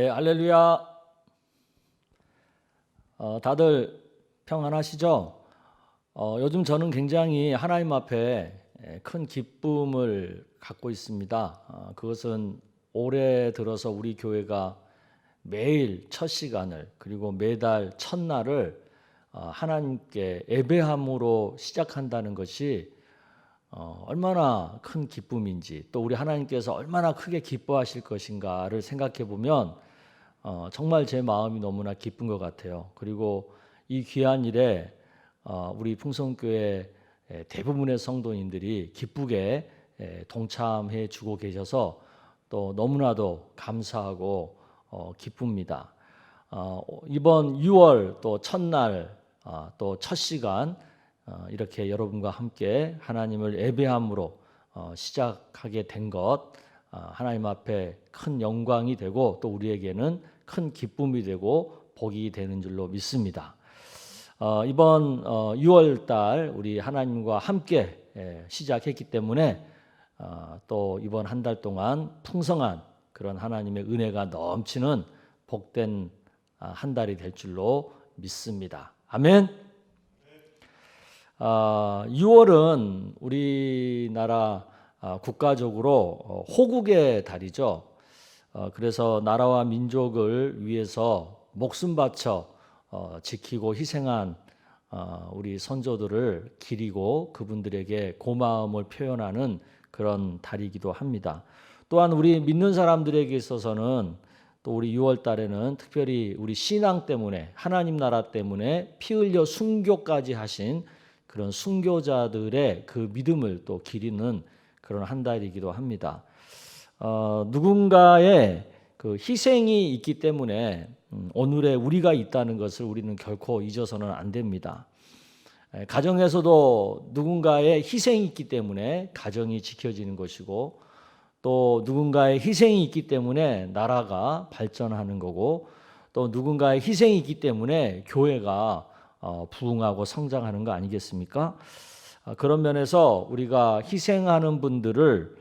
네, 할렐루야. 다들 평안하시죠? 요즘 저는 굉장히 하나님 앞에 큰 기쁨을 갖고 있습니다. 그것은 올해 들어서 우리 교회가 매일 첫 시간을 그리고 매달 첫날을 하나님께 예배함으로 시작한다는 것이 얼마나 큰 기쁨인지, 또 우리 하나님께서 얼마나 크게 기뻐하실 것인가를 생각해 보면 정말 제 마음이 너무나 기쁜 것 같아요. 그리고 이 귀한 일에 우리 풍성교회 대부분의 성도님들이 기쁘게 동참해 주고 계셔서 또 너무나도 감사하고 기쁩니다. 이번 6월 또 첫날 또 첫 시간 이렇게 여러분과 함께 하나님을 예배함으로 시작하게 된 것, 하나님 앞에 큰 영광이 되고 또 우리에게는 큰 기쁨이 되고 복이 되는 줄로 믿습니다. 이번 6월 달 우리 하나님과 함께 시작했기 때문에 또 이번 한 달 동안 풍성한 그런 하나님의 은혜가 넘치는 복된 한 달이 될 줄로 믿습니다. 아멘. 6월은 우리나라 국가적으로 호국의 달이죠. 그래서 나라와 민족을 위해서 목숨 바쳐 지키고 희생한 우리 선조들을 기리고 그분들에게 고마움을 표현하는 그런 달이기도 합니다. 또한 우리 믿는 사람들에게 있어서는 또 우리 6월 달에는 특별히 우리 신앙 때문에, 하나님 나라 때문에 피 흘려 순교까지 하신 그런 순교자들의 그 믿음을 또 기리는 그런 한 달이기도 합니다. 누군가의 그 희생이 있기 때문에 오늘의 우리가 있다는 것을 우리는 결코 잊어서는 안 됩니다. 가정에서도 누군가의 희생이 있기 때문에 가정이 지켜지는 것이고, 또 누군가의 희생이 있기 때문에 나라가 발전하는 거고, 또 누군가의 희생이 있기 때문에 교회가 부흥하고 성장하는 거 아니겠습니까? 그런 면에서 우리가 희생하는 분들을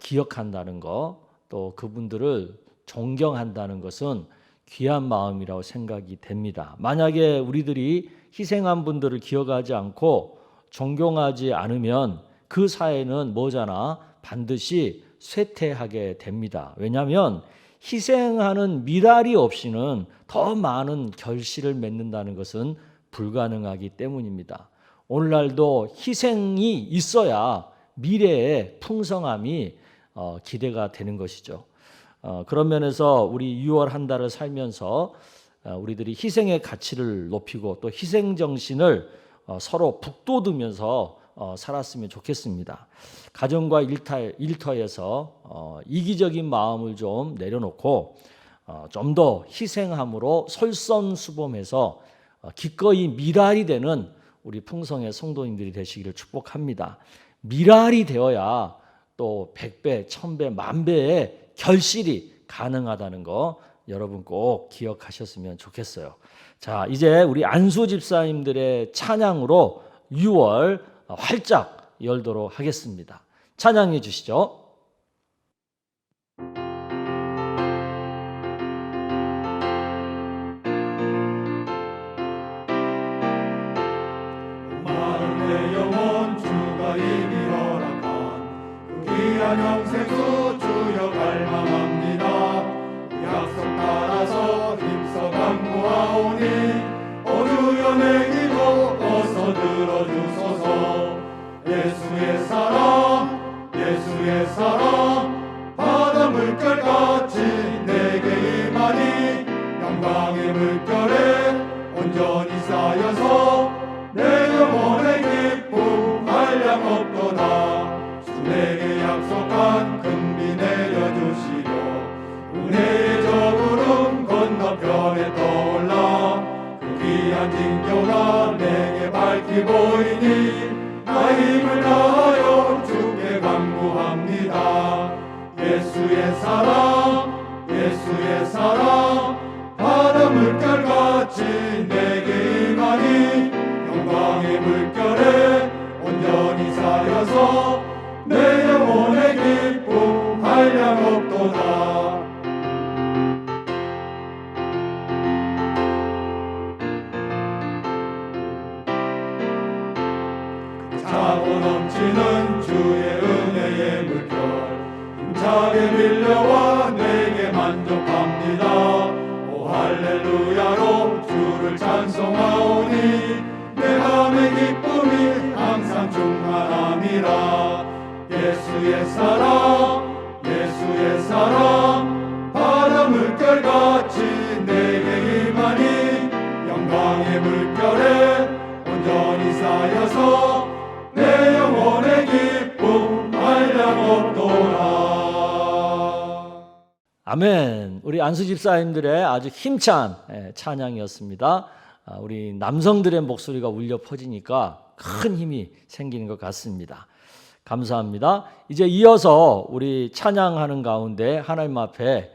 기억한다는 것, 또 그분들을 존경한다는 것은 귀한 마음이라고 생각이 됩니다. 만약에 우리들이 희생한 분들을 기억하지 않고 존경하지 않으면 그 사회는 뭐잖아? 반드시 쇠퇴하게 됩니다. 왜냐하면 희생하는 미랄이 없이는 더 많은 결실을 맺는다는 것은 불가능하기 때문입니다. 오늘날도 희생이 있어야 미래의 풍성함이 기대가 되는 것이죠. 그런 면에서 우리 6월 한 달을 살면서 우리들이 희생의 가치를 높이고 또 희생 정신을 서로 북돋으면서 살았으면 좋겠습니다. 가정과 일터에서 이기적인 마음을 좀 내려놓고 좀 더 희생함으로 솔선수범해서 기꺼이 미랄이 되는 우리 풍성의 성도님들이 되시기를 축복합니다. 미랄이 되어야 또 100배, 1000배, 10,000배의 결실이 가능하다는 거 여러분 꼭 기억하셨으면 좋겠어요. 자, 이제 우리 안수 집사님들의 찬양으로 6월 활짝 열도록 하겠습니다. 찬양해 주시죠. 마른 내 영혼 주가 이미 허락한 그 귀한 영생수 주여 갈망합니다. 그 약속 따라서 힘써 간구하오니 어주여 내 기도 어서 들어주소서. 예수의 사랑 예수의 사랑 바다 물결같이 내게 임하니 영광의 물결에 온전히 쌓여서 내 영혼의 기쁨 한량없도다. 주 내게 약속한 금비 내려주시려 은혜의 저 구름 건너편에 떠올라 그 귀한 징조가 내게 밝히 보이니 나 힘을 다하여 주께 간구합니다. 예수의 사랑 예수의 사랑 바다 물결같이 내게 임하니 영광의 물결에 온전히 쌓여서 내 영혼의 기쁨 한량없도다. 넘치는 주의 은혜의 물결 힘차게 밀려와 내게 만족합니다. 오 할렐루야로 주를 찬송하오니 내 맘의 기쁨이 항상 충만함이라. 예수의 사랑 바다 물결같이 내게 임하니 영광의 물결에 온전히 쌓여서 내 영혼의 기쁨 한량없도다. 아멘. 우리 안수 집사님들의 아주 힘찬 찬양이었습니다. 우리 남성들의 목소리가 울려 퍼지니까 큰 힘이 생기는 것 같습니다. 감사합니다. 이제 이어서 우리 찬양하는 가운데 하나님 앞에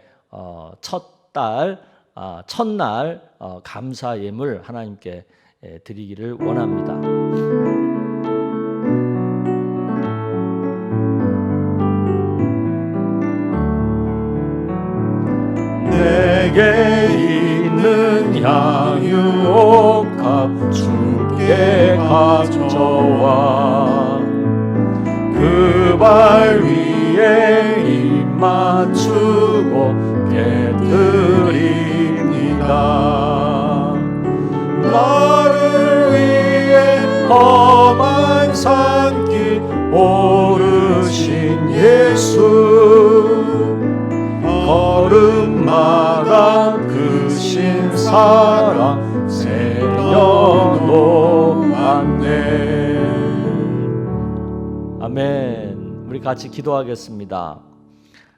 첫날 감사 예물 하나님께 드리기를 원합니다. 내게 있는 향유옥합 주께 가져와 그 발 위에 입 맞추고 깨뜨립니다. 나를 위해 험한 산길 오르신 예수 걸음마다 크신 사랑 새겨놓았네. 아멘. 우리 같이 기도하겠습니다.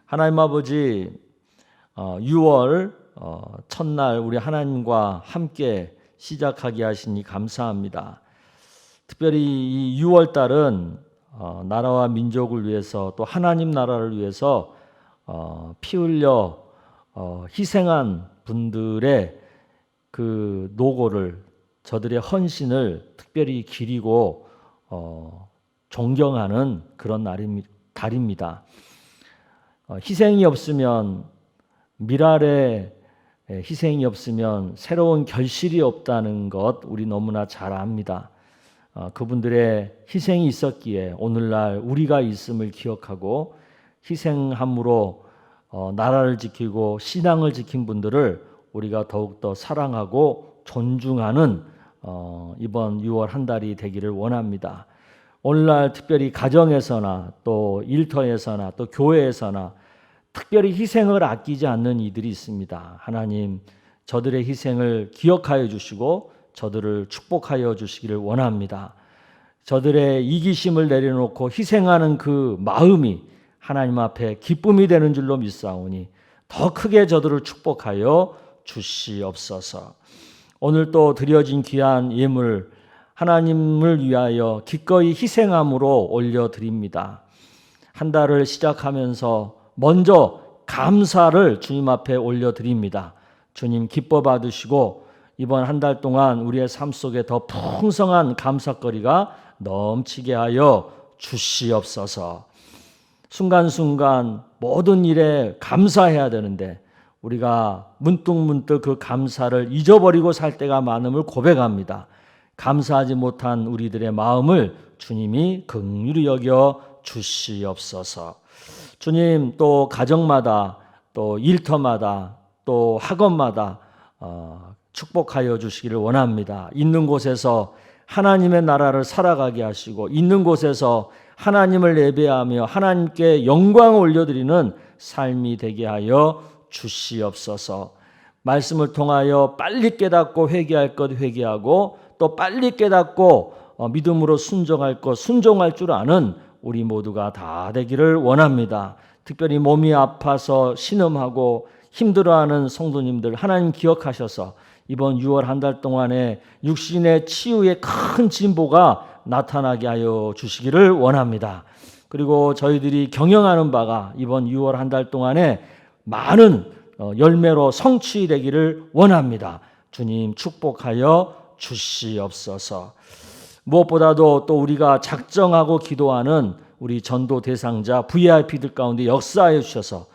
하나님 아버지, 6월 첫날 우리 하나님과 함께 시작하게 하시니 감사합니다. 특별히 이 6월 달은 나라와 민족을 위해서 또 하나님 나라를 위해서 피 흘려 희생한 분들의 그 노고를, 저들의 헌신을 특별히 기리고 존경하는 그런 달입니다. 희생이 없으면, 미랄의 희생이 없으면 새로운 결실이 없다는 것 우리 너무나 잘 압니다. 그분들의 희생이 있었기에 오늘날 우리가 있음을 기억하고 희생함으로 나라를 지키고 신앙을 지킨 분들을 우리가 더욱더 사랑하고 존중하는 이번 6월 한 달이 되기를 원합니다. 오늘날 특별히 가정에서나 또 일터에서나 또 교회에서나 특별히 희생을 아끼지 않는 이들이 있습니다. 하나님, 저들의 희생을 기억하여 주시고 저들을 축복하여 주시기를 원합니다. 저들의 이기심을 내려놓고 희생하는 그 마음이 하나님 앞에 기쁨이 되는 줄로 믿사오니 더 크게 저들을 축복하여 주시옵소서. 오늘 또 드려진 귀한 예물 하나님을 위하여 기꺼이 희생함으로 올려드립니다. 한 달을 시작하면서 먼저 감사를 주님 앞에 올려드립니다. 주님 기뻐 받으시고 이번 한 달 동안 우리의 삶 속에 더 풍성한 감사거리가 넘치게 하여 주시옵소서. 순간순간 모든 일에 감사해야 되는데 우리가 문득문득 그 감사를 잊어버리고 살 때가 많음을 고백합니다. 감사하지 못한 우리들의 마음을 주님이 긍휼히 여겨 주시옵소서. 주님, 또 가정마다 또 일터마다 또 학원마다 축복하여 주시기를 원합니다. 있는 곳에서 하나님의 나라를 살아가게 하시고 있는 곳에서 하나님을 예배하며 하나님께 영광을 올려드리는 삶이 되게 하여 주시옵소서. 말씀을 통하여 빨리 깨닫고 회개할 것 회개하고 또 빨리 깨닫고 믿음으로 순종할 것 순종할 줄 아는 우리 모두가 다 되기를 원합니다. 특별히 몸이 아파서 신음하고 힘들어하는 성도님들 하나님 기억하셔서 이번 6월 한 달 동안에 육신의 치유에 큰 진보가 나타나게 하여 주시기를 원합니다. 그리고 저희들이 경영하는 바가 이번 6월 한 달 동안에 많은 열매로 성취되기를 원합니다. 주님 축복하여 주시옵소서. 무엇보다도 또 우리가 작정하고 기도하는 우리 전도 대상자 VIP들 가운데 역사해 주셔서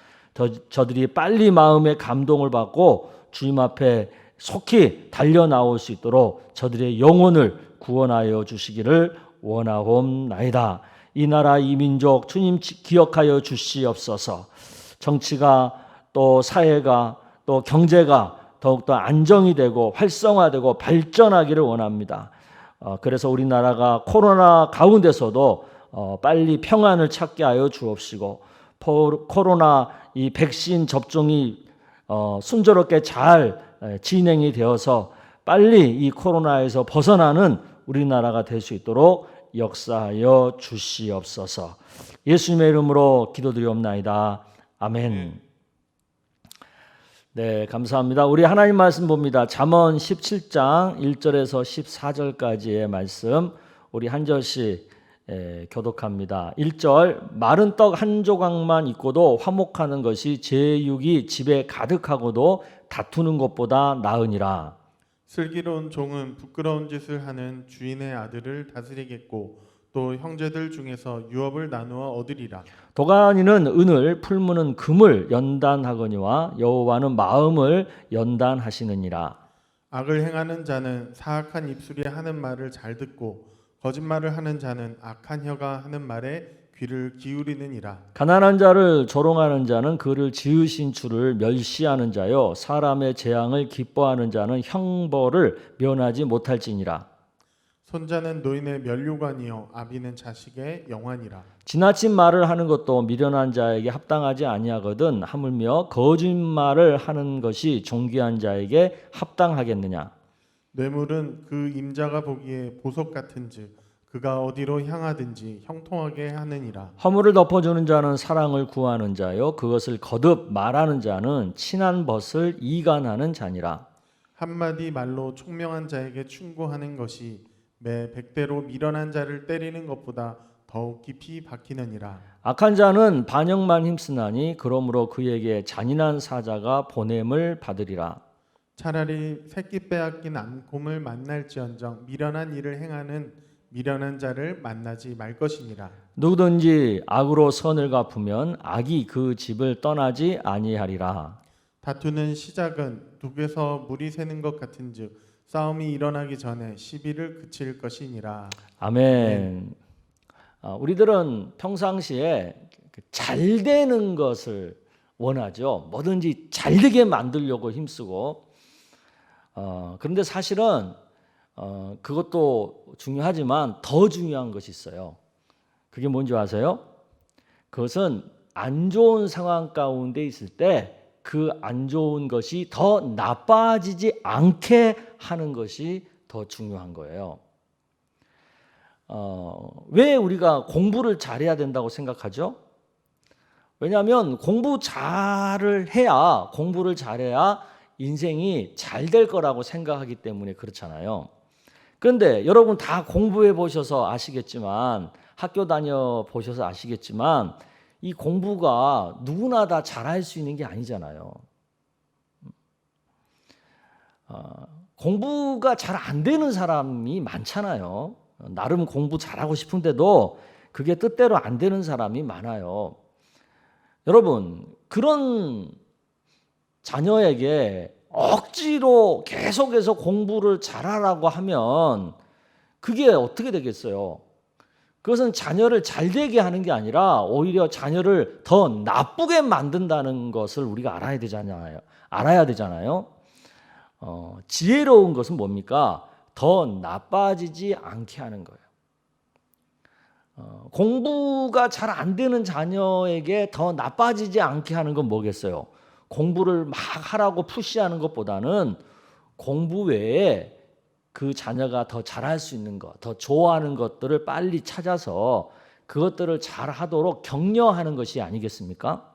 저들이 빨리 마음의 감동을 받고 주님 앞에 속히 달려나올 수 있도록 저들의 영혼을 구원하여 주시기를 원하옵나이다. 이 나라 이 민족 주님 기억하여 주시옵소서. 정치가 또 사회가 또 경제가 더욱더 안정이 되고 활성화되고 발전하기를 원합니다. 그래서 우리나라가 코로나 가운데서도 빨리 평안을 찾게 하여 주옵시고 코로나 이 백신 접종이 순조롭게 잘 진행이 되어서 빨리 이 코로나에서 벗어나는 우리나라가 될 수 있도록 역사하여 주시옵소서. 예수님의 이름으로 기도드리옵나이다. 아멘. 네, 감사합니다. 우리 하나님 말씀 봅니다. 잠언 17장 1절에서 14절까지의 말씀 우리 한 절씩 교독합니다. 1절, 마른 떡 한 조각만 있고도 화목하는 것이 제육이 집에 가득하고도 다투는 것보다 나으니라. 슬기로운 종은 부끄러운 짓을 하는 주인의 아들을 다스리겠고 또 형제들 중에서 유업을 나누어 얻으리라. 도가니는 은을 풀무는 금을 연단하거니와 여호와는 마음을 연단하시느니라. 악을 행하는 자는 사악한 입술이 하는 말을 잘 듣고 거짓말을 하는 자는 악한 혀가 하는 말에 귀를 기울이느니라. 가난한 자를 조롱하는 자는 그를 지으신 주를 멸시하는 자요 사람의 재앙을 기뻐하는 자는 형벌을 면하지 못할지니라. 손자는 노인의 면류관이요 아비는 자식의 영환이라. 지나친 말을 하는 것도 미련한 자에게 합당하지 아니하거든 하물며 거짓말을 하는 것이 존귀한 자에게 합당하겠느냐. 뇌물은 그 임자가 보기에 보석 같은즉 그가 어디로 향하든지 형통하게 하느니라. 허물을 덮어주는 자는 사랑을 구하는 자요 그것을 거듭 말하는 자는 친한 벗을 이간하는 자니라. 한마디 말로 총명한 자에게 충고하는 것이 매 100대로 미련한 자를 때리는 것보다 더욱 깊이 박히느니라. 악한 자는 반역만 힘쓰나니 그러므로 그에게 잔인한 사자가 보냄을 받으리라. 차라리 새끼 빼앗긴 암곰을 만날지언정 미련한 일을 행하는 미련한 자를 만나지 말 것이니라. 누구든지 악으로 선을 갚으면 악이 그 집을 떠나지 아니하리라. 다투는 시작은 둑에서 물이 새는 것 같은즉 싸움이 일어나기 전에 시비를 그칠 것이니라. 아멘. 우리들은 평상시에 잘 되는 것을 원하죠. 뭐든지 잘 되게 만들려고 힘쓰고 그런데 사실은 그것도 중요하지만 더 중요한 것이 있어요. 그게 뭔지 아세요? 그것은 안 좋은 상황 가운데 있을 때 그 안 좋은 것이 더 나빠지지 않게 하는 것이 더 중요한 거예요. 왜 우리가 공부를 잘해야 된다고 생각하죠? 왜냐하면 공부를 잘해야 인생이 잘 될 거라고 생각하기 때문에 그렇잖아요. 그런데 여러분 다 공부해 보셔서 아시겠지만 학교 다녀 보셔서 아시겠지만 이 공부가 누구나 다 잘할 수 있는 게 아니잖아요. 공부가 잘 안 되는 사람이 많잖아요. 나름 공부 잘하고 싶은데도 그게 뜻대로 안 되는 사람이 많아요. 여러분 그런 자녀에게 억지로 계속해서 공부를 잘하라고 하면 그게 어떻게 되겠어요? 그것은 자녀를 잘 되게 하는 게 아니라 오히려 자녀를 더 나쁘게 만든다는 것을 우리가 알아야 되잖아요. 지혜로운 것은 뭡니까? 더 나빠지지 않게 하는 거예요. 공부가 잘 안 되는 자녀에게 더 나빠지지 않게 하는 건 뭐겠어요? 공부를 막 하라고 푸시하는 것보다는 공부 외에 그 자녀가 더 잘할 수 있는 것, 더 좋아하는 것들을 빨리 찾아서 그것들을 잘 하도록 격려하는 것이 아니겠습니까?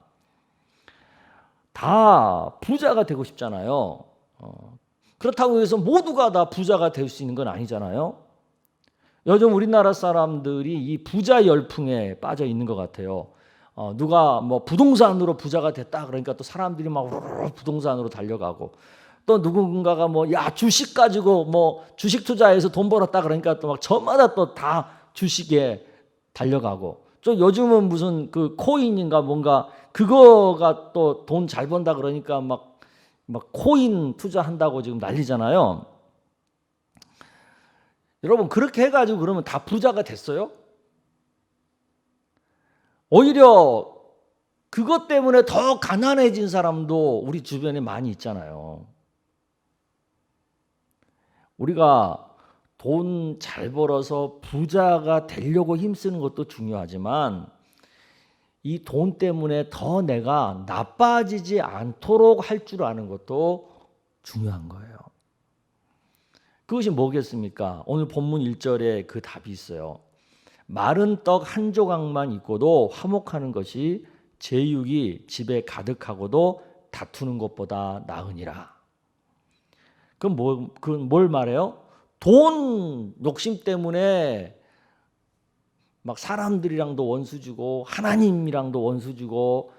다 부자가 되고 싶잖아요. 그렇다고 해서 모두가 다 부자가 될 수 있는 건 아니잖아요. 요즘 우리나라 사람들이 이 부자 열풍에 빠져 있는 것 같아요. 누가 뭐 부동산으로 부자가 됐다 그러니까 또 사람들이 막 부동산으로 달려가고 또 누군가가 뭐 야 주식 가지고 뭐 주식 투자해서 돈 벌었다 그러니까 또 막 저마다 또 다 주식에 달려가고 또 요즘은 무슨 그 코인인가 뭔가 그거가 또 돈 잘 번다 그러니까 막 코인 투자한다고 지금 난리잖아요. 여러분 그렇게 해가지고 그러면 다 부자가 됐어요? 오히려 그것 때문에 더 가난해진 사람도 우리 주변에 많이 있잖아요. 우리가 돈 잘 벌어서 부자가 되려고 힘쓰는 것도 중요하지만 이 돈 때문에 더 내가 나빠지지 않도록 할 줄 아는 것도 중요한 거예요. 그것이 뭐겠습니까? 오늘 본문 1절에 그 답이 있어요. 마른 떡 한 조각만 있고도 화목하는 것이 제육이 집에 가득하고도 다투는 것보다 나으니라. 그건 뭘 말해요? 돈 욕심 때문에 막 사람들이랑도 원수지고 하나님이랑도 원수지고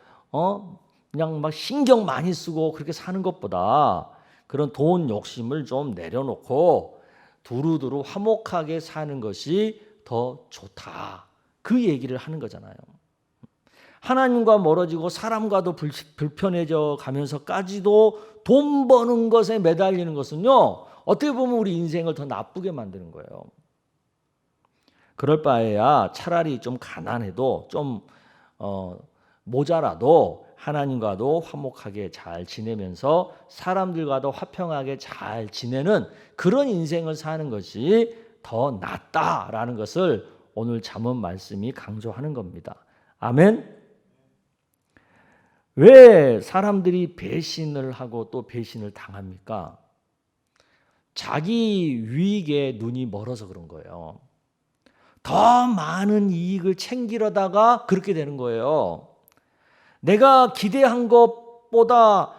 그냥 막 신경 많이 쓰고 그렇게 사는 것보다 그런 돈 욕심을 좀 내려놓고 두루두루 화목하게 사는 것이 더 좋다. 그 얘기를 하는 거잖아요. 하나님과 멀어지고 사람과도 불편해져 가면서까지도 돈 버는 것에 매달리는 것은요, 어떻게 보면 우리 인생을 더 나쁘게 만드는 거예요. 그럴 바에야 차라리 좀 가난해도 좀 모자라도 하나님과도 화목하게 잘 지내면서 사람들과도 화평하게 잘 지내는 그런 인생을 사는 것이 더 낫다라는 것을 오늘 잠언 말씀이 강조하는 겁니다. 아멘. 왜 사람들이 배신을 하고 또 배신을 당합니까? 자기 유익에 눈이 멀어서 그런 거예요. 더 많은 이익을 챙기려다가 그렇게 되는 거예요. 내가 기대한 것보다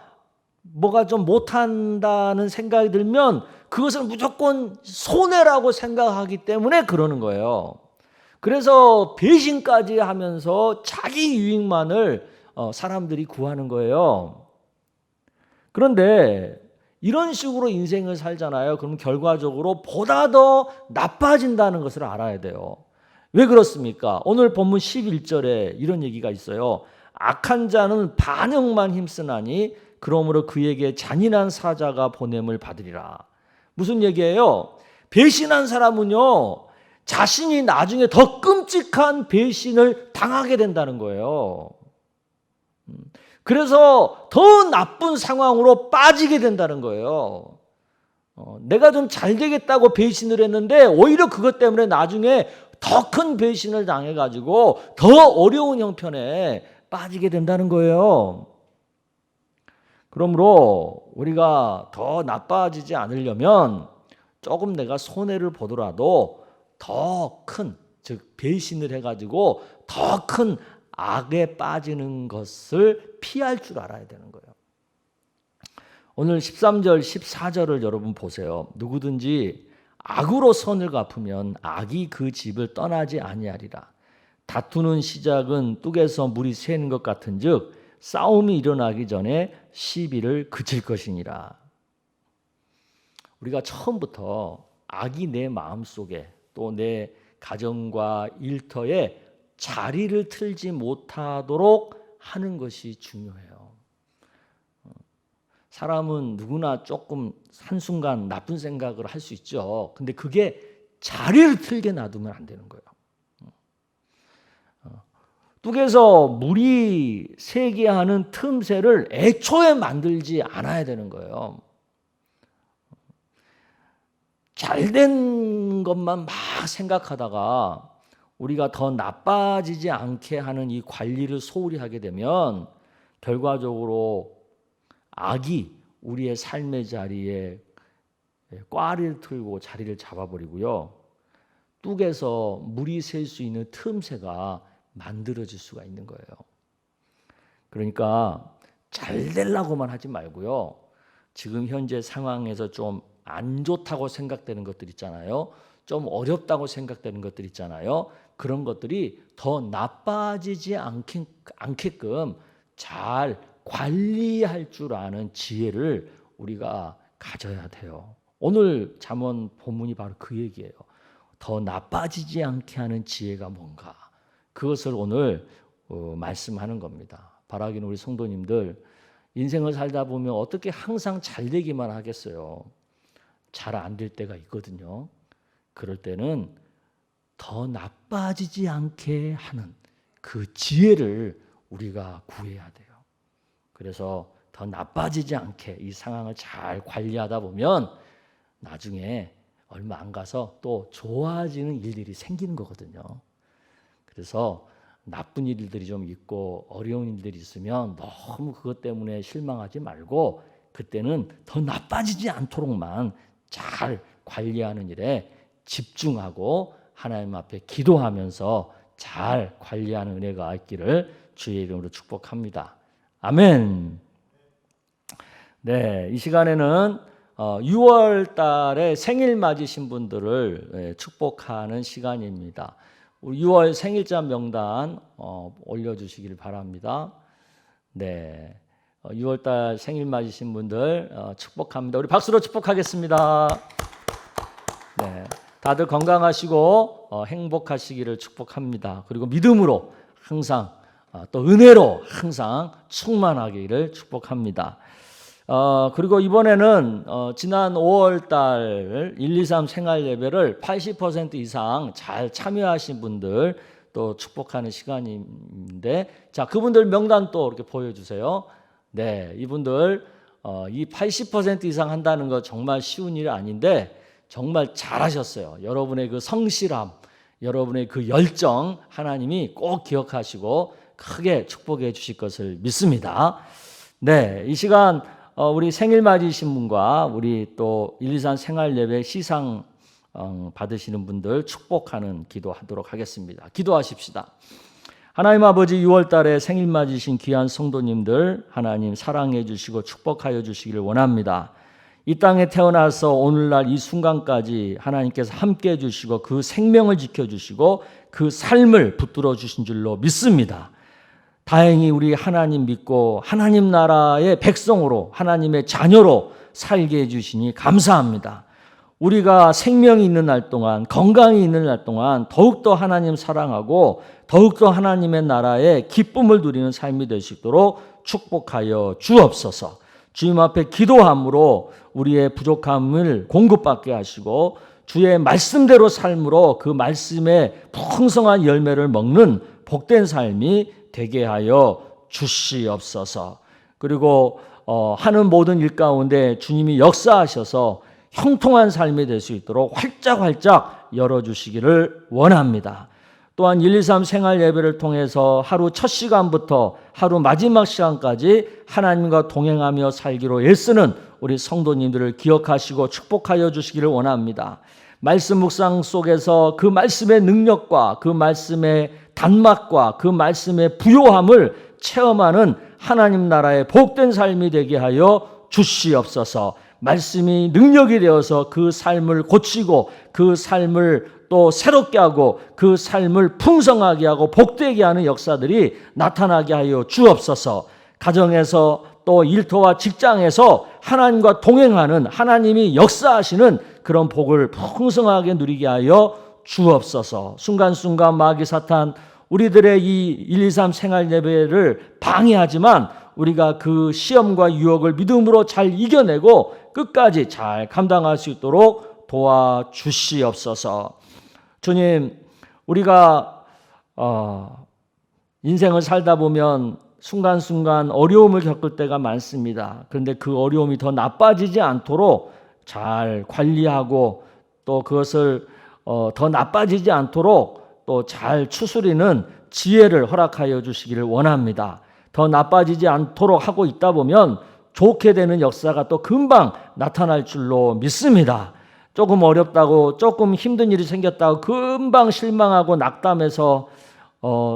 뭐가 좀 못한다는 생각이 들면 그것을 무조건 손해라고 생각하기 때문에 그러는 거예요. 그래서 배신까지 하면서 자기 유익만을 사람들이 구하는 거예요. 그런데 이런 식으로 인생을 살잖아요. 그럼 결과적으로 보다 더 나빠진다는 것을 알아야 돼요. 왜 그렇습니까? 오늘 본문 11절에 이런 얘기가 있어요. 악한 자는 반역만 힘쓰나니 그러므로 그에게 잔인한 사자가 보냄을 받으리라. 무슨 얘기예요? 배신한 사람은요, 자신이 나중에 더 끔찍한 배신을 당하게 된다는 거예요. 그래서 더 나쁜 상황으로 빠지게 된다는 거예요. 내가 좀 잘 되겠다고 배신을 했는데 오히려 그것 때문에 나중에 더 큰 배신을 당해가지고 더 어려운 형편에 빠지게 된다는 거예요. 그러므로 우리가 더 나빠지지 않으려면 조금 내가 손해를 보더라도 더 큰, 즉 배신을 해가지고 더 큰 악에 빠지는 것을 피할 줄 알아야 되는 거예요. 오늘 13절, 14절을 여러분 보세요. 누구든지 악으로 선을 갚으면 악이 그 집을 떠나지 아니하리라. 다투는 시작은 뚝에서 물이 새는 것 같은즉 싸움이 일어나기 전에 시비를 그칠 것이니라. 우리가 처음부터 악이 내 마음속에 또 내 가정과 일터에 자리를 틀지 못하도록 하는 것이 중요해요. 사람은 누구나 조금 한순간 나쁜 생각을 할 수 있죠. 근데 그게 자리를 틀게 놔두면 안 되는 거예요. 뚝에서 물이 새게 하는 틈새를 애초에 만들지 않아야 되는 거예요. 잘된 것만 막 생각하다가 우리가 더 나빠지지 않게 하는 이 관리를 소홀히 하게 되면 결과적으로 악이 우리의 삶의 자리에 꽈리를 틀고 자리를 잡아버리고요. 뚝에서 물이 셀 수 있는 틈새가 만들어질 수가 있는 거예요. 그러니까 잘 되려고만 하지 말고요. 지금 현재 상황에서 좀 안 좋다고 생각되는 것들 있잖아요. 좀 어렵다고 생각되는 것들 있잖아요. 그런 것들이 더 나빠지지 않게끔 잘 관리할 줄 아는 지혜를 우리가 가져야 돼요. 오늘 잠언 본문이 바로 그 얘기예요. 더 나빠지지 않게 하는 지혜가 뭔가. 그것을 오늘 말씀하는 겁니다. 바라기는 우리 성도님들 인생을 살다 보면 어떻게 항상 잘 되기만 하겠어요. 잘 안 될 때가 있거든요. 그럴 때는 더 나빠지지 않게 하는 그 지혜를 우리가 구해야 돼요. 그래서 더 나빠지지 않게 이 상황을 잘 관리하다 보면 나중에 얼마 안 가서 또 좋아지는 일들이 생기는 거거든요. 그래서 나쁜 일들이 좀 있고 어려운 일들이 있으면 너무 그것 때문에 실망하지 말고 그때는 더 나빠지지 않도록만 잘 관리하는 일에 집중하고 하나님 앞에 기도하면서 잘 관리하는 은혜가 있기를 주의 이름으로 축복합니다. 아멘. 네, 이 시간에는 6월 달에 생일 맞으신 분들을 축복하는 시간입니다. 우리 6월 생일자 명단 올려주시길 바랍니다. 네, 6월 달 생일 맞으신 분들 축복합니다. 우리 박수로 축복하겠습니다. 네, 다들 건강하시고 행복하시기를 축복합니다. 그리고 믿음으로 항상 또 은혜로 항상 충만하기를 축복합니다. 그리고 이번에는 지난 5월 달 1, 2, 3 생활 예배를 80% 이상 잘 참여하신 분들 또 축복하는 시간인데, 자, 그분들 명단 또 이렇게 보여주세요. 네, 이분들 이 80% 이상 한다는 거 정말 쉬운 일이 아닌데 정말 잘하셨어요. 여러분의 그 성실함, 여러분의 그 열정 하나님이 꼭 기억하시고 크게 축복해 주실 것을 믿습니다. 네, 이 시간 우리 생일 맞으신 분과 우리 또 1, 2, 3 생활 예배 시상 받으시는 분들 축복하는 기도하도록 하겠습니다. 기도하십시다. 하나님 아버지, 6월 달에 생일 맞으신 귀한 성도님들 하나님 사랑해 주시고 축복하여 주시기를 원합니다. 이 땅에 태어나서 오늘날 이 순간까지 하나님께서 함께 해주시고 그 생명을 지켜주시고 그 삶을 붙들어 주신 줄로 믿습니다. 다행히 우리 하나님 믿고 하나님 나라의 백성으로 하나님의 자녀로 살게 해주시니 감사합니다. 우리가 생명이 있는 날 동안, 건강이 있는 날 동안 더욱더 하나님 사랑하고 더욱더 하나님의 나라의 기쁨을 누리는 삶이 될 수 있도록 축복하여 주옵소서. 주님 앞에 기도함으로 우리의 부족함을 공급받게 하시고 주의 말씀대로 삶으로 그 말씀의 풍성한 열매를 먹는 복된 삶이 되게 하여 주시옵소서. 그리고 하는 모든 일 가운데 주님이 역사하셔서 형통한 삶이 될 수 있도록 활짝활짝 열어주시기를 원합니다. 또한 1, 2, 3 생활 예배를 통해서 하루 첫 시간부터 하루 마지막 시간까지 하나님과 동행하며 살기로 애쓰는 우리 성도님들을 기억하시고 축복하여 주시기를 원합니다. 말씀 묵상 속에서 그 말씀의 능력과 그 말씀의 단맛과 그 말씀의 부요함을 체험하는 하나님 나라의 복된 삶이 되게 하여 주시옵소서. 말씀이 능력이 되어서 그 삶을 고치고 그 삶을 또 새롭게 하고 그 삶을 풍성하게 하고 복되게 하는 역사들이 나타나게 하여 주옵소서. 가정에서 또 일터와 직장에서 하나님과 동행하는 하나님이 역사하시는 그런 복을 풍성하게 누리게 하여 주옵소서. 순간순간 마귀 사탄 우리들의 이 1, 2, 3 생활 예배를 방해하지만 우리가 그 시험과 유혹을 믿음으로 잘 이겨내고 끝까지 잘 감당할 수 있도록 도와주시옵소서. 주님, 우리가 인생을 살다 보면 순간순간 어려움을 겪을 때가 많습니다. 그런데 그 어려움이 더 나빠지지 않도록 잘 관리하고 또 그것을 더 나빠지지 않도록 또 잘 추스리는 지혜를 허락하여 주시기를 원합니다. 더 나빠지지 않도록 하고 있다 보면 좋게 되는 역사가 또 금방 나타날 줄로 믿습니다. 조금 어렵다고 조금 힘든 일이 생겼다고 금방 실망하고 낙담해서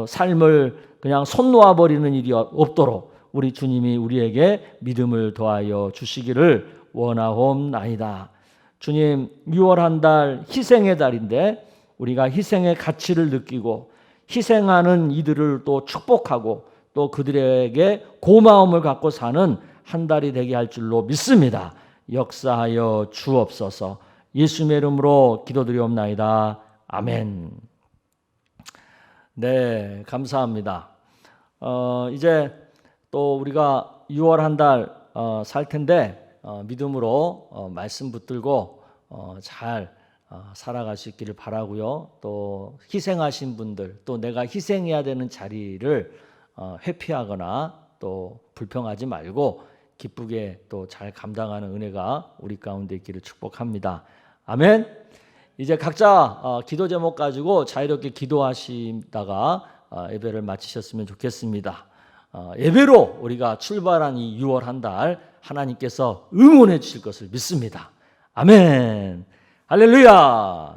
삶을 그냥 손 놓아버리는 일이 없도록 우리 주님이 우리에게 믿음을 더하여 주시기를 원하옵나이다. 주님, 6월 한 달 희생의 달인데 우리가 희생의 가치를 느끼고 희생하는 이들을 또 축복하고 또 그들에게 고마움을 갖고 사는 한 달이 되게 할 줄로 믿습니다. 역사하여 주옵소서. 예수님의 이름으로 기도드리옵나이다. 아멘. 네, 감사합니다. 이제 또 우리가 6월 한 달 살 텐데 믿음으로 말씀 붙들고 잘 살아갈 수 있기를 바라고요. 또 희생하신 분들, 또 내가 희생해야 되는 자리를 회피하거나 또 불평하지 말고 기쁘게 또 잘 감당하는 은혜가 우리 가운데 있기를 축복합니다. 아멘. 이제 각자 기도 제목 가지고 자유롭게 기도하시다가 예배를 마치셨으면 좋겠습니다. 예배로 우리가 출발한 이 6월 한 달 하나님께서 응원해 주실 것을 믿습니다. 아멘. 할렐루야.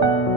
아멘.